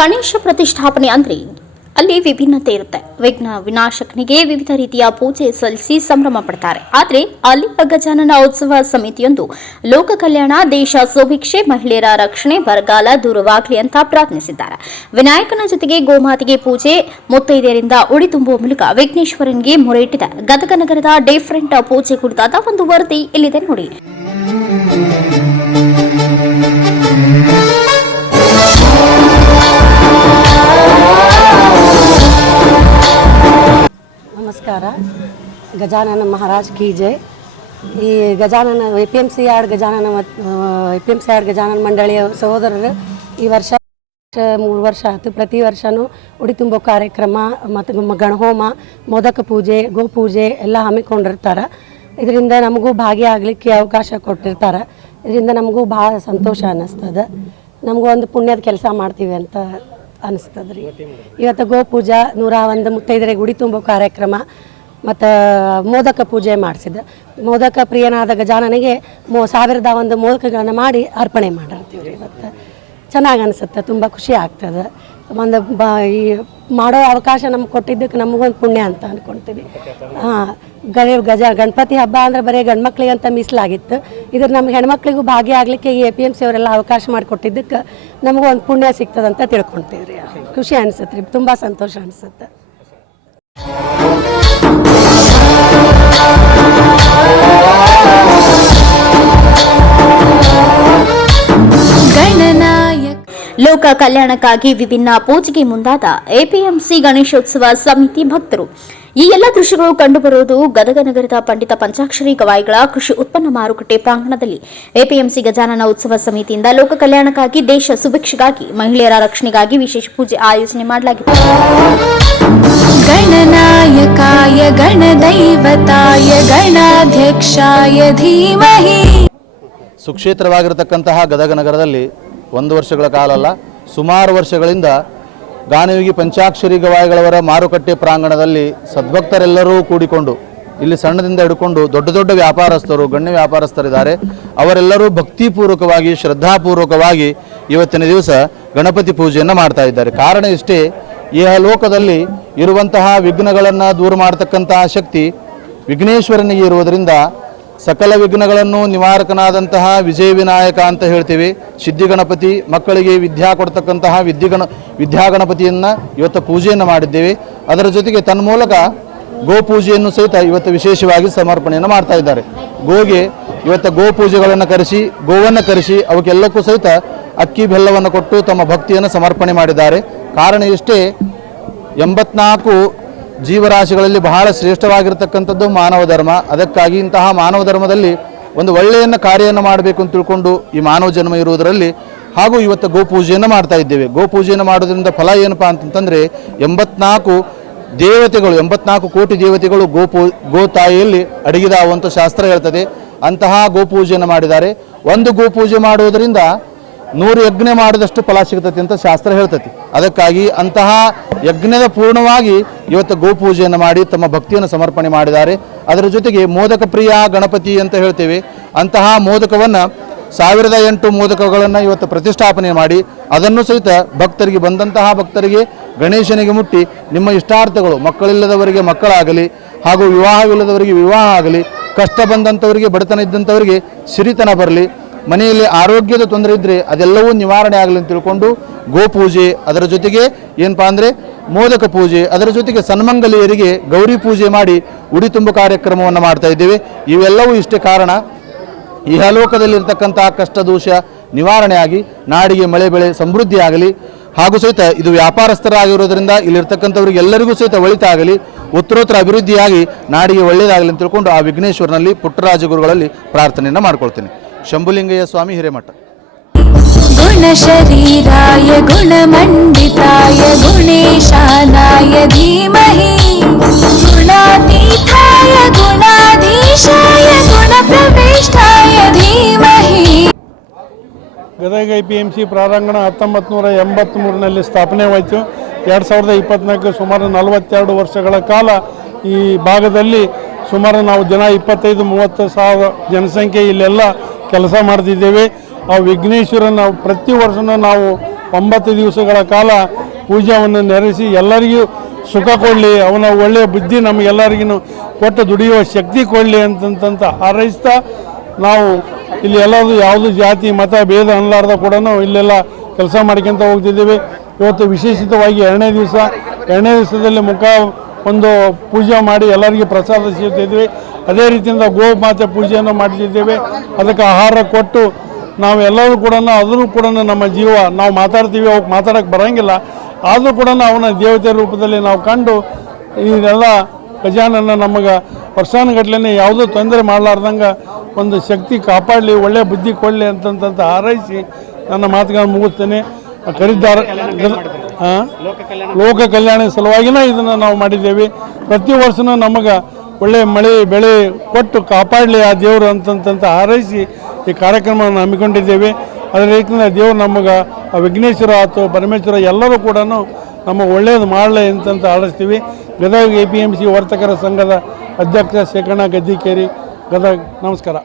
ಗಣೇಶ ಪ್ರತಿಷ್ಠಾಪನೆ ಅಂದ್ರೆ ಅಲ್ಲಿ ವಿಭಿನ್ನತೆ ಇರುತ್ತೆ. ವಿಘ್ನ ವಿನಾಶಕನಿಗೆ ವಿವಿಧ ರೀತಿಯ ಪೂಜೆ ಸಲ್ಲಿಸಿ ಸಂಭ್ರಮ ಪಡ್ತಾರೆ. ಆದರೆ ಅಲ್ಲಿ ಗಜಾನನ ಉತ್ಸವ ಸಮಿತಿಯೊಂದು ಲೋಕ ಕಲ್ಯಾಣ, ದೇಶ ಸುಭಿಕ್ಷೆ, ಮಹಿಳೆಯರ ರಕ್ಷಣೆ, ಬರಗಾಲ ದೂರವಾಗಲಿ ಅಂತ ಪ್ರಾರ್ಥನಿಸಿದ್ದಾರೆ ವಿನಾಯಕನ ಜೊತೆಗೆ ಗೋಮಾತೆಗೆ ಪೂಜೆ, ಮುತ್ತೈದೆಯರಿಂದ ಉಡಿ ತುಂಬುವ ಮೂಲಕ ವಿಘ್ನೇಶ್ವರನಿಗೆ ಮೊರೆ ಗದಗ ನಗರದ ಡಿಫ್ರೆಂಟ್ ಪೂಜೆ ಕುರಿತಾದ ಒಂದು ವರದಿ ಇಲ್ಲಿದೆ ನೋಡಿ. ನಮಸ್ಕಾರ. ಗಜಾನನ ಮಹಾರಾಜ್ ಕಿ ಜೈ. ಈ Gajanana A P M C add Gajanana A P M C order Gajanana ಮಂಡಳಿಯ ಸಹೋದರರು ಈ ವರ್ಷ ಮೂರು ವರ್ಷ ಆಯಿತು. ಪ್ರತಿ ವರ್ಷವೂ ಉಡಿ ತುಂಬೋ ಕಾರ್ಯಕ್ರಮ ಮತ್ತು ಗಣಹೋಮ, ಮೋದಕ ಪೂಜೆ, ಗೋಪೂಜೆ ಎಲ್ಲ ಹಮ್ಮಿಕೊಂಡಿರ್ತಾರೆ. ಇದರಿಂದ ನಮಗೂ ಭಾಗಿಯಾಗಲಿಕ್ಕೆ ಅವಕಾಶ ಕೊಟ್ಟಿರ್ತಾರೆ. ಇದರಿಂದ ನಮಗೂ ಭಾಳ ಸಂತೋಷ ಅನ್ನಿಸ್ತದೆ. ನಮಗೂ ಒಂದು ಪುಣ್ಯದ ಕೆಲಸ ಮಾಡ್ತೀವಿ ಅಂತ ಅನಿಸ್ತದೆ ರೀ ಇವತ್ತು ಗೋಪೂಜಾ ನೂರ ಒಂದು ಮುತ್ತೈದರೆ ಗುಡಿ ತುಂಬೋ ಕಾರ್ಯಕ್ರಮ, ಮತ್ತು ಮೋದಕ ಪೂಜೆ ಮಾಡಿಸಿದ್ದೆ. ಮೋದಕ ಪ್ರಿಯನಾದ ಗಜಾನನಿಗೆ ಮೋ ಸಾವಿರದ ಒಂದು ಮೋದಕಗಳನ್ನು ಮಾಡಿ ಅರ್ಪಣೆ ಮಾಡಿರ್ತೀವಿ ರೀ ಇವತ್ತು. ಚೆನ್ನಾಗಿ ಅನಿಸುತ್ತೆ, ತುಂಬ ಖುಷಿ ಆಗ್ತದೆ. ಒಂದು ಬ ಈ ಮಾಡೋ ಅವಕಾಶ ನಮ್ಗೆ ಕೊಟ್ಟಿದ್ದಕ್ಕೆ ನಮಗೊಂದು ಪುಣ್ಯ ಅಂತ ಅಂದ್ಕೊಳ್ತೀವಿ ಹಾಂ ಗಜ ಗಜ, ಗಣಪತಿ ಹಬ್ಬ ಅಂದರೆ ಬರೀ ಗಂಡ್ಮಕ್ಳಿಗೆ ಅಂತ ಮೀಸಲಾಗಿತ್ತು. ಇದ್ರ ನಮ್ಮ ಹೆಣ್ಮಕ್ಳಿಗೂ ಭಾಗಿಯಾಗಲಿಕ್ಕೆ ಈ ಎ ಪಿ ಎಂ ಸಿ ಅವರೆಲ್ಲ ಅವಕಾಶ ಮಾಡಿಕೊಟ್ಟಿದ್ದಕ್ಕೆ ನಮಗೂ ಒಂದು ಪುಣ್ಯ ಸಿಗ್ತದಂತ ತಿಳ್ಕೊಳ್ತೀವಿ ರೀ ಖುಷಿ ಅನಿಸುತ್ತೆ ರೀ, ತುಂಬ ಸಂತೋಷ ಅನಿಸುತ್ತೆ. ಲೋಕ ಕಲ್ಯಾಣಕ್ಕಾಗಿ ವಿಭಿನ್ನ ಪೂಜೆಗೆ ಮುಂದಾದ ಎಪಿಎಂಸಿ ಗಣೇಶೋತ್ಸವ ಸಮಿತಿ ಭಕ್ತರು. ಈ ಎಲ್ಲ ದೃಶ್ಯಗಳು ಕಂಡುಬರುವುದು ಗದಗ ನಗರದ ಪಂಡಿತ ಪಂಚಾಕ್ಷರಿ ಗವಾಯಿಗಳ ಕೃಷಿ ಉತ್ಪನ್ನ ಮಾರುಕಟ್ಟೆ ಪ್ರಾಂಗಣದಲ್ಲಿ. ಎಪಿಎಂಸಿ ಗಜಾನನ ಉತ್ಸವ ಸಮಿತಿಯಿಂದ ಲೋಕ ಕಲ್ಯಾಣಕ್ಕಾಗಿ ದೇಶ ಸುಭಿಕ್ಷೆಗಾಗಿ ಮಹಿಳೆಯರ ರಕ್ಷಣೆಗಾಗಿ ವಿಶೇಷ ಪೂಜೆ ಆಯೋಜನೆ ಮಾಡಲಾಗಿದೆ. ಗಣನಾಯಕಾಯ ಗಣದೈವತಾಯ ಗಣಾಧ್ಯಕ್ಷಾಯ ಧೀಮಹಿ. ಸುಕ್ಷೇತ್ರವಾಗಿರತಕ್ಕಂತಹ ಗದಗ ನಗರದಲ್ಲಿ ಒಂದು ವರ್ಷಗಳ ಕಾಲ ಅಲ್ಲ, ಸುಮಾರು ವರ್ಷಗಳಿಂದ ಗಾನಯೋಗಿ ಪಂಚಾಕ್ಷರಿ ಗವಾಯಿಗಳವರ ಮಾರುಕಟ್ಟೆ ಪ್ರಾಂಗಣದಲ್ಲಿ ಸದ್ಭಕ್ತರೆಲ್ಲರೂ ಕೂಡಿಕೊಂಡು, ಇಲ್ಲಿ ಸಣ್ಣದಿಂದ ಹಿಡ್ಕೊಂಡು ದೊಡ್ಡ ದೊಡ್ಡ ವ್ಯಾಪಾರಸ್ಥರು, ಗಣ್ಯ ವ್ಯಾಪಾರಸ್ಥರಿದ್ದಾರೆ. ಅವರೆಲ್ಲರೂ ಭಕ್ತಿಪೂರ್ವಕವಾಗಿ, ಶ್ರದ್ಧಾಪೂರ್ವಕವಾಗಿ ಇವತ್ತಿನ ದಿವಸ ಗಣಪತಿ ಪೂಜೆಯನ್ನು ಮಾಡ್ತಾ ಇದ್ದಾರೆ. ಕಾರಣ ಇಷ್ಟೇ ಈ ಲೋಕದಲ್ಲಿ ಇರುವಂತಹ ವಿಘ್ನಗಳನ್ನು ದೂರ ಮಾಡತಕ್ಕಂತಹ ಶಕ್ತಿ ವಿಘ್ನೇಶ್ವರನಿಗೆ ಇರುವುದರಿಂದ ಸಕಲ ವಿಘ್ನಗಳನ್ನು ನಿವಾರಕನಾದಂತಹ ವಿಜಯ ವಿನಾಯಕ ಅಂತ ಹೇಳ್ತೀವಿ. ಸಿದ್ಧಿಗಣಪತಿ ಮಕ್ಕಳಿಗೆ ವಿದ್ಯಾ ಕೊಡ್ತಕ್ಕಂತಹ ವಿದ್ಯಗಣ, ವಿದ್ಯಾಗಣಪತಿಯನ್ನು ಇವತ್ತು ಪೂಜೆಯನ್ನು ಮಾಡಿದ್ದೇವೆ. ಅದರ ಜೊತೆಗೆ ತನ್ಮೂಲಕ ಗೋಪೂಜೆಯನ್ನು ಸಹಿತ ಇವತ್ತು ವಿಶೇಷವಾಗಿ ಸಮರ್ಪಣೆಯನ್ನು ಮಾಡ್ತಾ ಇದ್ದಾರೆ. ಗೋಗೆ ಇವತ್ತು ಗೋಪೂಜೆಗಳನ್ನು ಕರೆಸಿ, ಗೋವನ್ನು ಕರೆಸಿ, ಅವಕ್ಕೆಲ್ಲಕ್ಕೂ ಸಹಿತ ಅಕ್ಕಿ ಬೆಲ್ಲವನ್ನು ಕೊಟ್ಟು ತಮ್ಮ ಭಕ್ತಿಯನ್ನು ಸಮರ್ಪಣೆ ಮಾಡಿದ್ದಾರೆ. ಕಾರಣ ಇಷ್ಟೇ, ಎಂಬತ್ನಾಲ್ಕು ಜೀವರಾಶಿಗಳಲ್ಲಿ ಬಹಳ ಶ್ರೇಷ್ಠವಾಗಿರತಕ್ಕಂಥದ್ದು ಮಾನವ ಧರ್ಮ. ಅದಕ್ಕಾಗಿ ಇಂತಹ ಮಾನವ ಧರ್ಮದಲ್ಲಿ ಒಂದು ಒಳ್ಳೆಯನ್ನು ಕಾರ್ಯವನ್ನು ಮಾಡಬೇಕು ಅಂತ ತಿಳ್ಕೊಂಡು ಈ ಮಾನವ ಜನ್ಮ ಇರುವುದರಲ್ಲಿ ಹಾಗೂ ಇವತ್ತು ಗೋಪೂಜೆಯನ್ನು ಮಾಡ್ತಾ ಇದ್ದೇವೆ. ಗೋಪೂಜೆಯನ್ನು ಮಾಡೋದ್ರಿಂದ ಫಲ ಏನಪ್ಪ ಅಂತಂತಂದರೆ ಎಂಬತ್ನಾಲ್ಕು ದೇವತೆಗಳು, ಎಂಬತ್ನಾಲ್ಕು ಕೋಟಿ ದೇವತೆಗಳು ಗೋಪೂ, ಗೋತಾಯಿಯಲ್ಲಿ ತಾಯಿಯಲ್ಲಿ ಅಂತ ಶಾಸ್ತ್ರ ಹೇಳ್ತದೆ. ಅಂತಹ ಗೋಪೂಜೆಯನ್ನು ಮಾಡಿದ್ದಾರೆ. ಒಂದು ಗೋಪೂಜೆ ಮಾಡುವುದರಿಂದ ನೂರು ಯಜ್ಞ ಮಾಡಿದಷ್ಟು ಫಲ ಸಿಗ್ತತಿ ಅಂತ ಶಾಸ್ತ್ರ ಹೇಳ್ತೈತಿ. ಅದಕ್ಕಾಗಿ ಅಂತಹ ಯಜ್ಞದ ಪೂರ್ಣವಾಗಿ ಇವತ್ತು ಗೋಪೂಜೆಯನ್ನು ಮಾಡಿ ತಮ್ಮ ಭಕ್ತಿಯನ್ನು ಸಮರ್ಪಣೆ ಮಾಡಿದ್ದಾರೆ. ಅದರ ಜೊತೆಗೆ ಮೋದಕ ಪ್ರಿಯ ಗಣಪತಿ ಅಂತ ಹೇಳ್ತೇವೆ. ಅಂತಹ ಮೋದಕವನ್ನು ಸಾವಿರದ ಎಂಟು ಮೋದಕಗಳನ್ನು ಇವತ್ತು ಪ್ರತಿಷ್ಠಾಪನೆ ಮಾಡಿ, ಅದನ್ನು ಸಹಿತ ಭಕ್ತರಿಗೆ ಬಂದಂತಹ ಭಕ್ತರಿಗೆ ಗಣೇಶನಿಗೆ ಮುಟ್ಟಿ ನಿಮ್ಮ ಇಷ್ಟಾರ್ಥಗಳು ಮಕ್ಕಳಿಲ್ಲದವರಿಗೆ ಮಕ್ಕಳಾಗಲಿ ಹಾಗೂ ವಿವಾಹವಿಲ್ಲದವರಿಗೆ ವಿವಾಹ ಆಗಲಿ, ಕಷ್ಟ ಬಂದಂಥವರಿಗೆ ಬಡತನ ಇದ್ದಂಥವರಿಗೆ ಸಿರಿತನ ಬರಲಿ ಮನೆಯಲ್ಲಿ ಆರೋಗ್ಯದ ತೊಂದರೆ ಇದ್ದರೆ ಅದೆಲ್ಲವೂ ನಿವಾರಣೆ ಆಗಲಿ ಅಂತ ತಿಳ್ಕೊಂಡು ಗೋಪೂಜೆ ಅದರ ಜೊತೆಗೆ ಏನಪ್ಪ ಅಂದರೆ ಮೋದಕ ಪೂಜೆ ಅದರ ಜೊತೆಗೆ ಸನ್ಮಂಗಲಿಯರಿಗೆ ಗೌರಿ ಪೂಜೆ ಮಾಡಿ ಉಡಿ ತುಂಬು ಕಾರ್ಯಕ್ರಮವನ್ನು ಮಾಡ್ತಾ ಇದ್ದೇವೆ. ಇವೆಲ್ಲವೂ ಇಷ್ಟೇ ಕಾರಣ. ಇಹಲೋಕದಲ್ಲಿರ್ತಕ್ಕಂಥ ಕಷ್ಟ ದೋಷ ನಿವಾರಣೆಯಾಗಿ ನಾಡಿಗೆ ಮಳೆ ಬೆಳೆ ಸಮೃದ್ಧಿಯಾಗಲಿ ಹಾಗೂ ಸಹಿತ ಇದು ವ್ಯಾಪಾರಸ್ಥರಾಗಿರೋದ್ರಿಂದ ಇಲ್ಲಿರ್ತಕ್ಕಂಥವ್ರಿಗೆ ಎಲ್ಲರಿಗೂ ಸಹಿತ ಒಳಿತಾಗಲಿ ಉತ್ತರೋತ್ತರ ಅಭಿವೃದ್ಧಿಯಾಗಿ ನಾಡಿಗೆ ಒಳ್ಳೆಯದಾಗಲಿ ಅಂತ ತಿಳ್ಕೊಂಡು ಆ ವಿಘ್ನೇಶ್ವರನಲ್ಲಿ ಪುಟ್ಟರಾಜ ಗುರುಗಳಲ್ಲಿ ಪ್ರಾರ್ಥನೆಯನ್ನು ಮಾಡ್ಕೊಳ್ತೇನೆ. ಶಂಭುಲಿಂಗಯ್ಯ ಸ್ವಾಮಿ ಹಿರೇಮಠ. ಗುಣಶರೀರಾಯ ಗುಣಮಂಡಿತಾಯ ಗುಣೇಶಾನಾಯ ಧೀಮಹಿ. ಗುಣಾತೀತಾಯ ಗುಣಾಧೀಶಾಯ ಗುಣಪ್ರವೇಷ್ಟಾಯ ಧೀಮಹಿ. Gadag I P M C ಪ್ರಾರಂಗಣ ಹತ್ತೊಂಬತ್ತು ನೂರ ಎಂಬತ್ತ್ಮೂರಿನಲ್ಲಿ ಸ್ಥಾಪನೆವಾಯಿತು ಎರಡು ಸಾವಿರದ ಇಪ್ಪತ್ತ್ನಾಲ್ಕು ಸುಮಾರು ನಲವತ್ತೆರಡು ವರ್ಷಗಳ ಕಾಲ ಈ ಭಾಗದಲ್ಲಿ ಸುಮಾರು ನಾವು ಜನ ಇಪ್ಪತ್ತೈದು ಮೂವತ್ತು ಸಾವಿರ ಜನಸಂಖ್ಯೆ ಇಲ್ಲೆಲ್ಲ ಕೆಲಸ ಮಾಡ್ತಿದ್ದೇವೆ. ಆ ವಿಘ್ನೇಶ್ವರನ ಪ್ರತಿ ವರ್ಷನೂ ನಾವು ಒಂಬತ್ತು ದಿವಸಗಳ ಕಾಲ ಪೂಜೆಯನ್ನು ನೆರೆಸಿ ಎಲ್ಲರಿಗೂ ಸುಖ ಕೊಡಲಿ, ಅವನ ಒಳ್ಳೆಯ ಬುದ್ಧಿ ನಮಗೆಲ್ಲರಿಗೂ ಕೊಟ್ಟು ದುಡಿಯುವ ಶಕ್ತಿ ಕೊಡಲಿ ಅಂತಂತ ಹಾರೈಸ್ತಾ ನಾವು ಇಲ್ಲಿ ಎಲ್ಲರೂ ಯಾವುದು ಜಾತಿ, ಮತ, ಭೇದ ಅನ್ನಲಾರ್ದ ಕೂಡ ಇಲ್ಲೆಲ್ಲ ಕೆಲಸ ಮಾಡ್ಕೊಂತ ಹೋಗ್ತಿದ್ದೇವೆ. ಇವತ್ತು ವಿಶೇಷಿತವಾಗಿ ಎರಡನೇ ದಿವಸ, ಎರಡನೇ ದಿವಸದಲ್ಲಿ ಮುಖ ಒಂದು ಪೂಜೆ ಮಾಡಿ ಎಲ್ಲರಿಗೆ ಪ್ರಸಾದ ಸಿಗ್ತಿದ್ವಿ ಅದೇ ರೀತಿಯಿಂದ ಗೋಮಾತೆ ಪೂಜೆಯನ್ನು ಮಾಡ್ತಿದ್ದೇವೆ ಅದಕ್ಕೆ ಆಹಾರ ಕೊಟ್ಟು ನಾವು ಎಲ್ಲರೂ ಕೂಡ ಅದನ್ನು ಕೂಡ ನಮ್ಮ ಜೀವ ನಾವು ಮಾತಾಡ್ತೀವಿ ಅವ್ಕೆ ಮಾತಾಡೋಕ್ಕೆ ಬರೋಂಗಿಲ್ಲ. ಆದರೂ ಕೂಡ ಅವನ ದೇವತೆ ರೂಪದಲ್ಲಿ ನಾವು ಕಂಡು ಇದೆಲ್ಲ ಖಜಾನನ್ನು ನಮಗೆ ವರ್ಷಾನುಗಟ್ಲೆ ಯಾವುದೂ ತೊಂದರೆ ಮಾಡಲಾರ್ದಂಗೆ ಒಂದು ಶಕ್ತಿ ಕಾಪಾಡಲಿ ಒಳ್ಳೆಯ ಬುದ್ಧಿ ಕೊಡಲಿ ಅಂತಂತ ಹಾರೈಸಿ ನನ್ನ ಮಾತುಗಳನ್ನು ಮುಗಿಸ್ತೇನೆ. ಕರಿದ್ದಾರೆ? ಲೋಕ ಕಲ್ಯಾಣ ಸಲುವಾಗಿನ ಇದನ್ನು ನಾವು ಮಾಡಿದ್ದೇವೆ. ಪ್ರತಿ ವರ್ಷನೂ ನಮಗೆ ಒಳ್ಳೆಯ ಮಳೆ, ಬೆಳೆ ಕೊಟ್ಟು ಕಾಪಾಡಲಿ ಆ ದೇವರು ಅಂತಂತ ಹಾರೈಸಿ ಈ ಕಾರ್ಯಕ್ರಮವನ್ನು ಹಮ್ಮಿಕೊಂಡಿದ್ದೇವೆ. ಅದೇ ರೀತಿಯಿಂದ ದೇವರು ನಮಗೆ ಆ ವಿಘ್ನೇಶ್ವರ ಆಯಿತು ಪರಮೇಶ್ವರ ಎಲ್ಲರೂ ಕೂಡ ನಮ್ಮ ಒಳ್ಳೆಯದು ಮಾಡಲಿ ಅಂತಂತ ಹಾರೈಸ್ತೀವಿ. Gadag A P M C ವರ್ತಕರ ಸಂಘದ ಅಧ್ಯಕ್ಷ ಶೇಖಣ್ಣ ಗದ್ದಿಕೇರಿ. ಗದಗ, ನಮಸ್ಕಾರ.